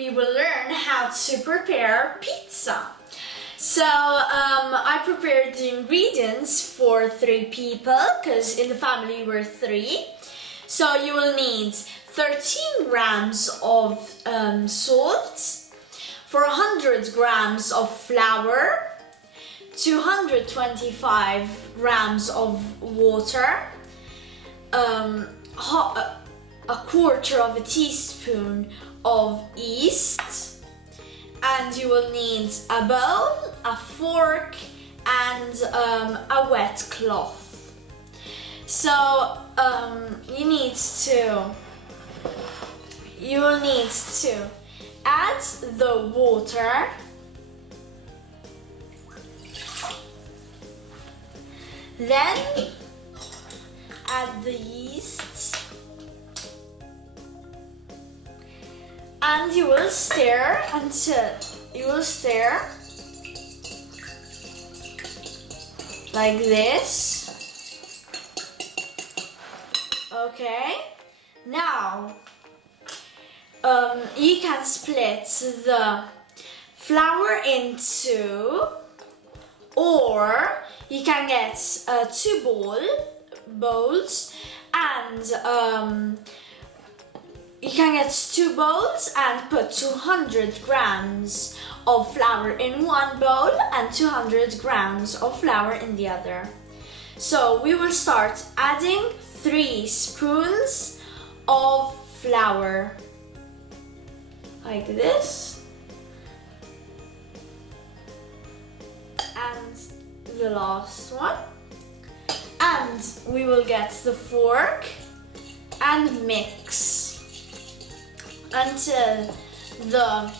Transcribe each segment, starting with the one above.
we will learn how to prepare pizza. So I prepared the ingredients for 3 people because in the family we're 3. So you will need 13 grams of salt, 400 grams of flour, 225 grams of water, a quarter of a teaspoon of yeast, and you will need a bowl, a fork, and a wet cloth. So you will need to add the water, then add the yeast, and you will stir like this. Okay, now you can split the flour in 2, or you can get 2 bowls, and you can get 2 bowls and put 200 grams of flour in one bowl and 200 grams of flour in the other. So we will start adding 3 spoons of flour, like this, and the last one, and we will get the fork and mix until the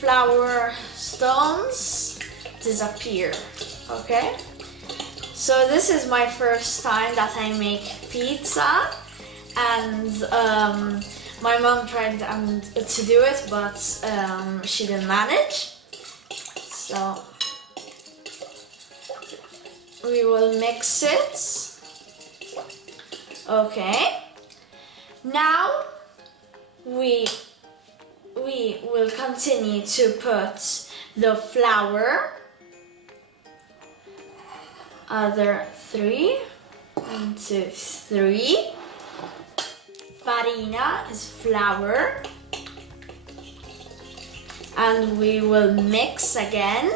flour stones disappear. Okay, so this is my first time that I make pizza, and my mom tried to do it, but she didn't manage. So we will mix it. Okay, now we will continue to put the flour, other 3, 1, 2, 3. Farina is flour, and we will mix again.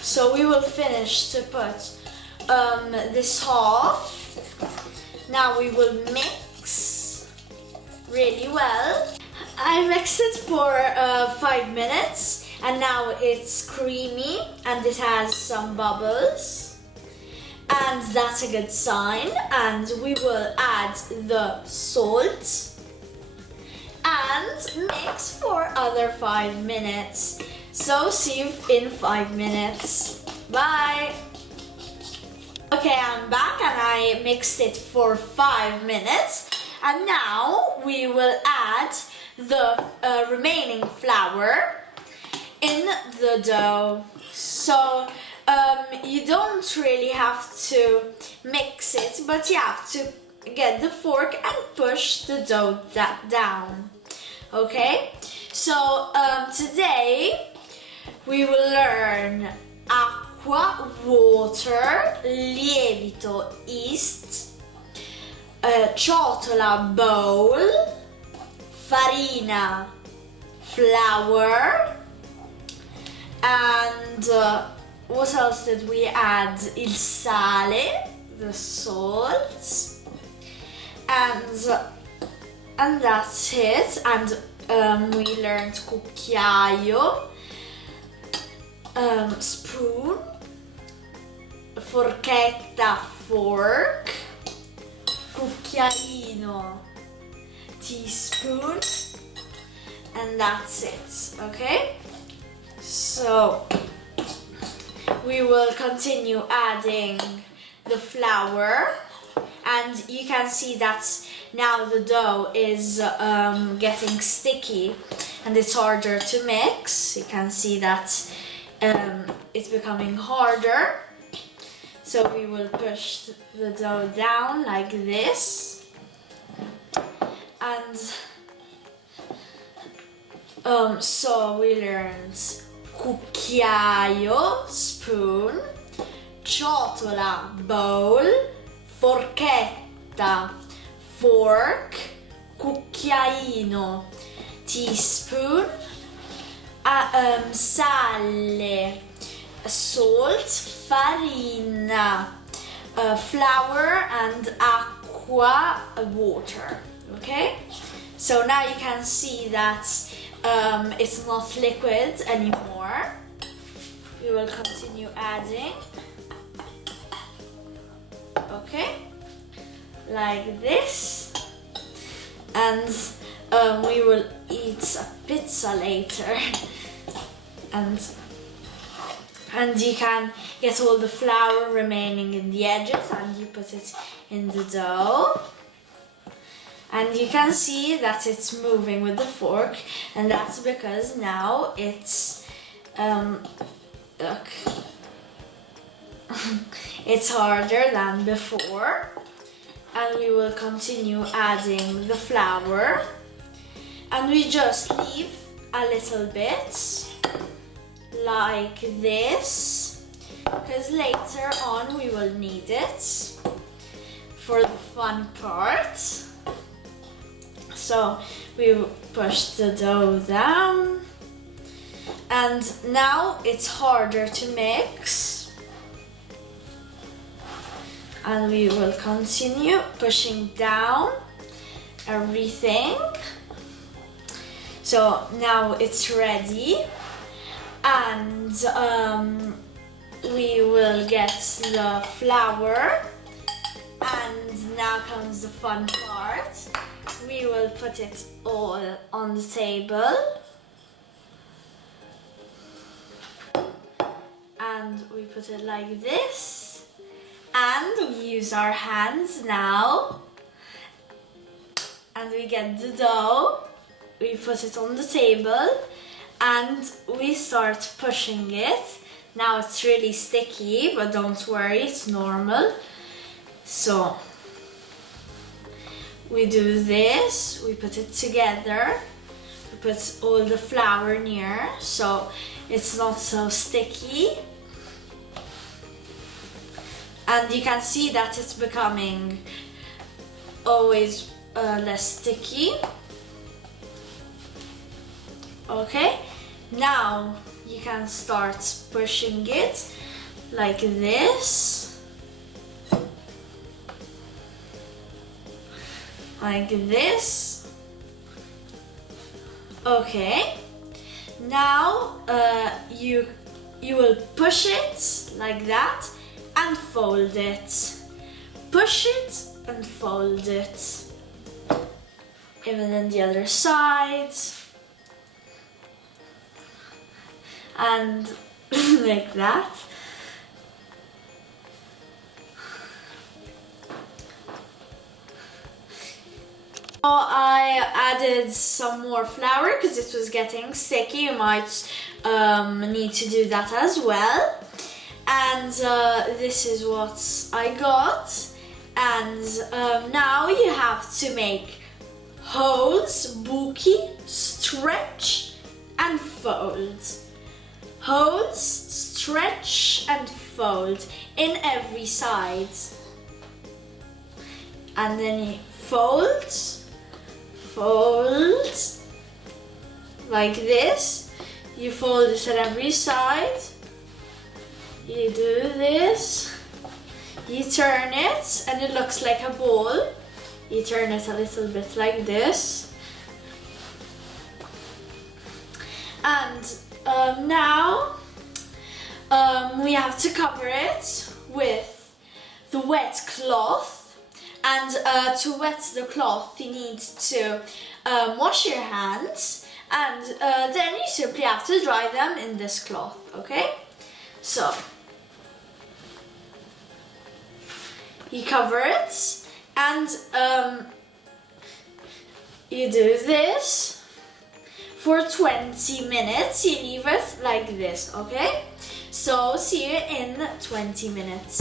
So we will finish to put this half. Now we will mix really well. I mixed it for 5 minutes, and now it's creamy and it has some bubbles, and that's a good sign. And we will add the salt and mix for other 5 minutes. So see you in 5 minutes. Bye! Okay, I'm back and I mixed it for 5 minutes, and now we will add the remaining flour in the dough. So you don't really have to mix it, but you have to get the fork and push the dough down. Okay, so today we will learn acqua, water, lievito, yeast, ciotola, bowl, farina, flour, and what else did we add? Il sale, the salt, and that's it. And we learned cucchiaio, spoon, forchetta, fork, cucchiaino, teaspoon, and that's it. Okay, so we will continue adding the flour, and you can see that now the dough is getting sticky and it's harder to mix. You can see that it's becoming harder. So So we will push the dough down like this. And so we learned cucchiaio, spoon, ciotola, bowl, forchetta, fork, cucchiaino, teaspoon, sale, salt, farina, flour, and acqua, water. Okay? So now you can see that it's not liquid anymore. We will continue adding. Okay? Like this. And we will eat a pizza later. and you can get all the flour remaining in the edges and you put it in the dough. And you can see that it's moving with the fork, and that's because now it's look, it's harder than before. And we will continue adding the flour, and we just leave a little bit like this, because later on we will need it for the fun part. So we push the dough down, and now it's harder to mix. And we will continue pushing down everything. So now it's ready, and we will get the flour, and now comes the fun part. We will put it all on the table, and we put it like this, and we use our hands now, and we get the dough, we put it on the table, and we start pushing it. Now it's really sticky, but don't worry, it's normal. So we do this, we put it together, we put all the flour near so it's not so sticky. And you can see that it's becoming always less sticky. Okay, now you can start pushing it like this. Like this. Okay, now you will push it like that and fold it. Push it and fold it. Even on the other side. And like that. I added some more flour because it was getting sticky. You might need to do that as well. And this is what I got. And now you have to make holes, buchi, stretch and fold. Holes, stretch and fold in every side. And then you fold, fold, like this. You fold it at every side. You do this. You turn it and it looks like a ball. You turn it a little bit like this. And now we have to cover it with the wet cloth. And to wet the cloth, you need to wash your hands, and then you simply have to dry them in this cloth, okay? So, you cover it, and you do this for 20 minutes. You leave it like this, okay? So see you in 20 minutes.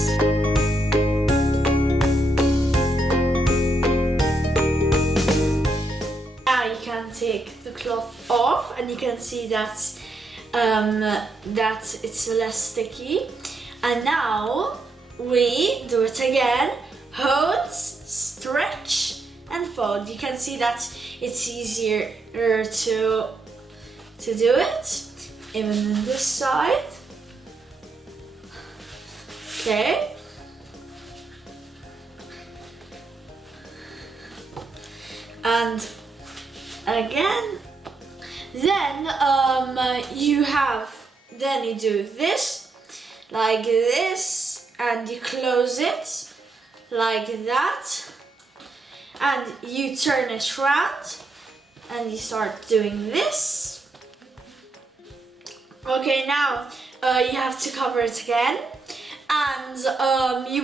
Now you can take the cloth off and you can see that it's less sticky. And now we do it again. Hold, stretch and fold. You can see that it's easier to do it, even on this side. Okay. And again, then you do this, like this, and you close it like that, and you turn it around, and you start doing this. Okay, now you have to cover it again, and you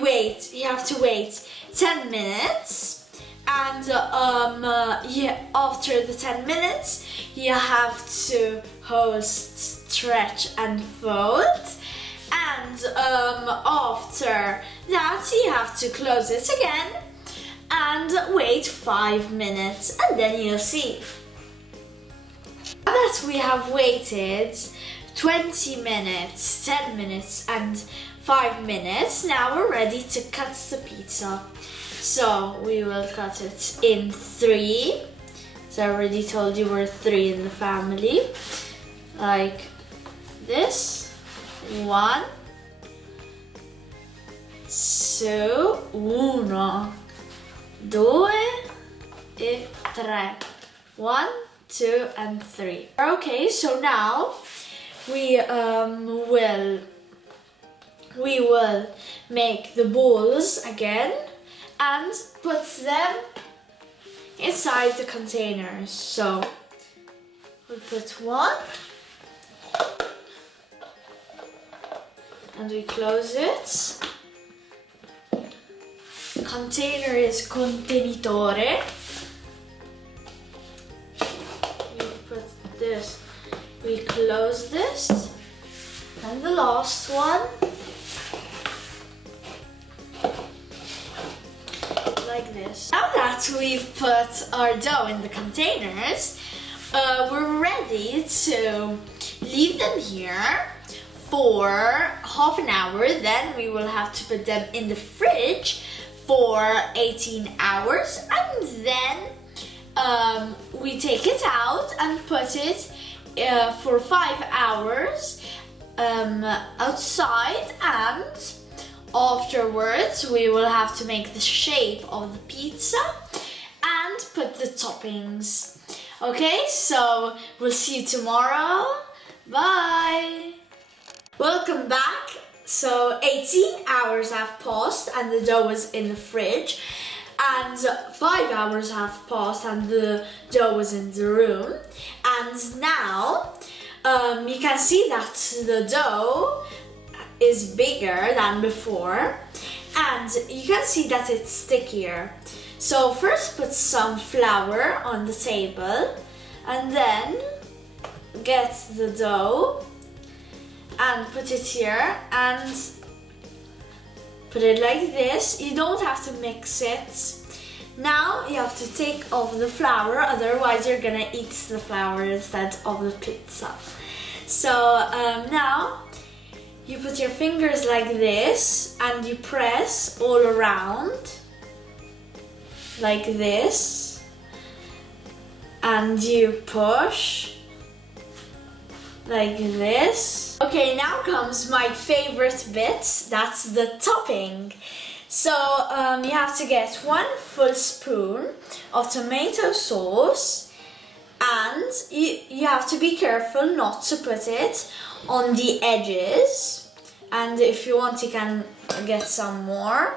have to wait 10 minutes. And after the 10 minutes, you have to hold, stretch and fold. And after that, you have to close it again and wait 5 minutes, and then you'll see. Now that we have waited 20 minutes, 10 minutes and 5 minutes, now we're ready to cut the pizza. So we will cut it in 3. So I already told you we're 3 in the family. Like this. 1, 2, 1, 2 e 3. 1, 2 and 3. Okay, so now we will make the balls again and put them inside the containers. So we put 1 and we close it. The container is contenitore. We put this, we close this, and the last one. Like this. Now that we've put our dough in the containers, we're ready to leave them here for half an hour. Then we will have to put them in the fridge for 18 hours, and then we take it out and put it for 5 hours outside, and afterwards we will have to make the shape of the pizza and put the toppings. Okay, so we'll see you tomorrow. Bye! Welcome back. So 18 hours have passed and the dough is in the fridge, and 5 hours have passed and the dough is in the room. And now you can see that the dough is bigger than before, and you can see that it's stickier. So first put some flour on the table, and then get the dough and put it here and put it like this. You don't have to mix it. Now you have to take off the flour, otherwise you're gonna eat the flour instead of the pizza. So now you put your fingers like this and you press all around like this, and you push like this. Okay, now comes my favorite bit, that's the topping. So you have to get 1 full spoon of tomato sauce, and you have to be careful not to put it on the edges, and if you want you can get some more.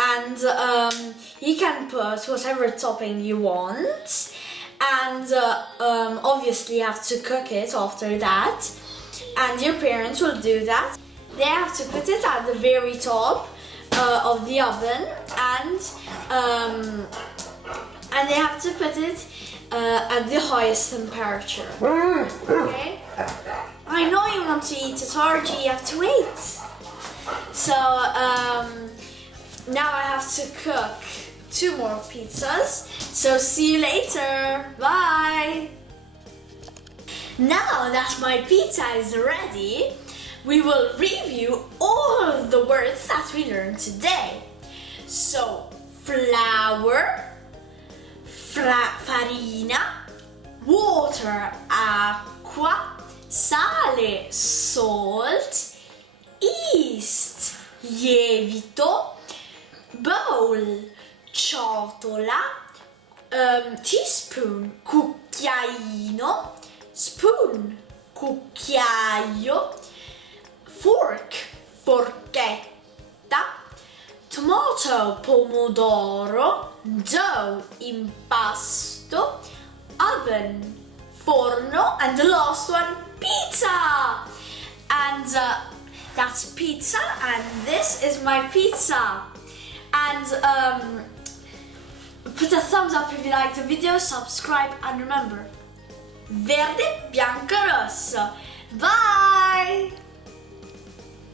And you can put whatever topping you want, and obviously you have to cook it after that, and your parents will do that. They have to put it at the very top of the oven, and they have to put it at the highest temperature. Okay? I know you want to eat it, Archie, you have to wait. So now I have to cook 2 more pizzas. So see you later. Bye. Now that my pizza is ready, we will review all the words that we learned today. So, flour, farina, water, acqua, sale, salt, yeast, lievito, bowl, ciotola, teaspoon, cucchiaino, spoon, cucchiaio, fork, forchetta, tomato, pomodoro, dough, impasto, oven, forno, and the last one, pizza. And that's pizza, and this is my pizza. And put a thumbs up if you like the video, subscribe, and remember, verde, bianco, rosso. Bye!